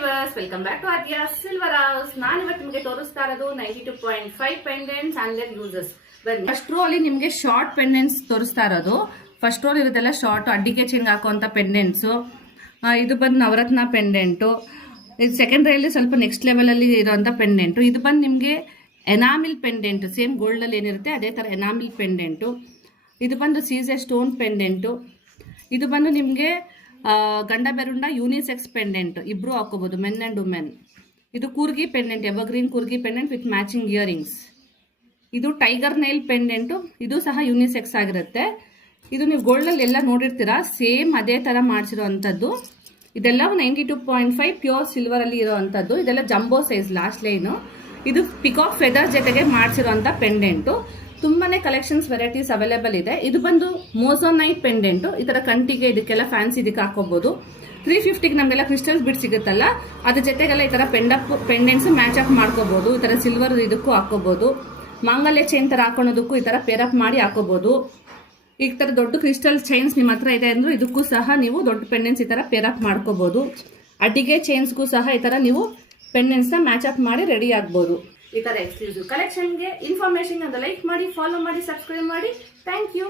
Viewers, welcome back to Aadya Silver House. ನಾನು ಇವತ್ತು ನಿಮಗೆ ತೋರಿಸ್ತಾ ಇರೋದು 92.5 ಪೆಂಡೆಂಟ್ಸ್ ಅಂಡ್ ದೇರ್ ಯೂಸಸ್. ಬನ್ನಿ, ಫಸ್ಟ್ ರೋ ಅಲ್ಲಿ ನಿಮಗೆ ಶಾರ್ಟ್ ಪೆಂಡೆಂಟ್ಸ್ ತೋರಿಸ್ತಾ ಇರೋದು. ಫಸ್ಟ್ ರೋ ಇರೋದೆಲ್ಲ ಶಾರ್ಟ್ ಅಡ್ಡಿಗೆ ಚೇಂಜ್ ಹಾಕುವಂತ ಪೆಂಡೆಂಟ್ಸು. ಇದು ಬಂದು ನವರತ್ನ ಪೆಂಡೆಂಟು. ಇದು ಸೆಕೆಂಡ್ ರೇಯಲ್ಲಿ ಸ್ವಲ್ಪ ನೆಕ್ಸ್ಟ್ ಲೆವೆಲ್ ಅಲ್ಲಿ ಇರುವಂತ ಪೆಂಡೆಂಟು. ಇದು ಬಂದು ನಿಮಗೆ ಎನಾಮಿಲ್ ಪೆಂಡೆಂಟ್, ಸೇಮ್ ಗೋಲ್ಡ್ ಅಲ್ಲಿ ಏನಿರುತ್ತೆ ಅದೇ ತರ ಎನಾಮಿಲ್ ಪೆಂಡೆಂಟು. ಇದು ಬಂದು ಸೀಸೆ ಸ್ಟೋನ್ ಪೆಂಡೆಂಟು. ಇದು ಬಂದು ನಿಮಗೆ ಗಂಡ ಬೆರುಂಡ ಯೂನಿಸೆಕ್ಸ್ ಪೆಂಡೆಂಟ್, ಇಬ್ರು ಹಾಕೋಬಹುದು, ಮೆನ್ ಅಂಡ್ ವುಮೆನ್. ಇದು Coorgi pendant, evergreen Coorgi pendant with matching earrings. ಇದು ಟೈಗರ್ ನೈಲ್ ಪೆಂಡೆಂಟು, ಇದು ಸಹ ಯೂನಿಸೆಕ್ಸ್ ಆಗಿರುತ್ತೆ. ಇದು ನೀವು ಗೋಲ್ಡ್ ಅಲ್ಲಿ ಎಲ್ಲ ನೋಡಿರ್ತೀರಾ, ಸೇಮ್ ಅದೇ ತರ ಮಾಡಿಸಿರುವಂತದ್ದು. ಇದೆಲ್ಲ 92.5 ಪ್ಯೂರ್ ಸಿಲ್ವರ್ ಅಲ್ಲಿ ಇರುವಂತದ್ದು. ಇದೆಲ್ಲ ಜಂಬೋ ಸೈಜ್ ಲಾಸ್ಟ್ ಲೈನು. ಇದು ಪಿಕಾಕ್ ಫೆದರ್ ಜೊತೆಗೆ ಮಾಡಿಸಿರುವಂತ ಪೆಂಡೆಂಟು. ತುಂಬಾನೇ ಕಲೆಕ್ಷನ್ಸ್ ವೆರೈಟೀಸ್ ಅವೈಲೇಬಲ್ ಇದೆ. ಇದು ಬಂದು ಮೋಸೋನೈಟ್ ಪೆಂಡೆಂಟ್. ಈ ತರ ಕಂಟಿಗೆ ಇದಕ್ಕೆಲ್ಲ ಫ್ಯಾನ್ಸಿ ಇದಕ್ಕೆ ಹಾಕೋಬಹುದು. 350ಗೆ ನಮಗೆಲ್ಲ ಕ್ರಿಸ್ಟಲ್ಸ್ ಬಿಡ್ ಸಿಗುತ್ತಲ್ಲ, ಅದ್ರ ಜೊತೆಗೆಲ್ಲ ಈ ತರ ಪೆಂಡೆಂಟ್ಸ್ ಮ್ಯಾಚ್ ಅಪ್ ಮಾಡ್ಕೋಬಹುದು. ಈ ತರ ಸಿಲ್ವರ್ ಇದಕ್ಕೂ ಹಾಕೋಬಹುದು. ಮಾಂಗಲ್ಯ ಚೈನ್ ತರ ಹಾಕೋಣೋದಕ್ಕೂ ಈ ತರ ಪೇರ್ ಅಪ್ ಮಾಡಿ ಹಾಕೋಬಹುದು. ಈ ತರ ದೊಡ್ಡ ಕ್ರಿಸ್ಟಲ್ ಚೈನ್ಸ್ ನಿಮ್ಮ ಹತ್ರ ಇದೆ ಅಂದ್ರೆ ಇದಕ್ಕೂ ಸಹ ನೀವು ದೊಡ್ಡ ಪೆಂಡೆಂಟ್ಸ್ ಈ ತರ ಪೇರ್ ಅಪ್ ಮಾಡ್ಕೋಬಹುದು. ಅಡ್ಡಿಗೆ ಚೈನ್ಸ್ಗೂ ಸಹ ಈ ತರ ನೀವು ಪೆಂಡೆಂಟ್ಸ್ ನ ಮ್ಯಾಚ್ ಅಪ್ ಮಾಡಿ ರೆಡಿ ಆಗ್ಬಹುದು. ಈ ತರ ಎಕ್ಸ್ಕ್ಲೂಸಿವ್ ಕಲೆಕ್ಷನ್ಗೆ ಇನ್ಫಾರ್ಮೇಶನ್ ಲೈಕ್ ಮಾಡಿ, ಫಾಲೋ ಮಾಡಿ, ಸಬ್ಸ್ಕ್ರೈಬ್ ಮಾಡಿ. Thank you.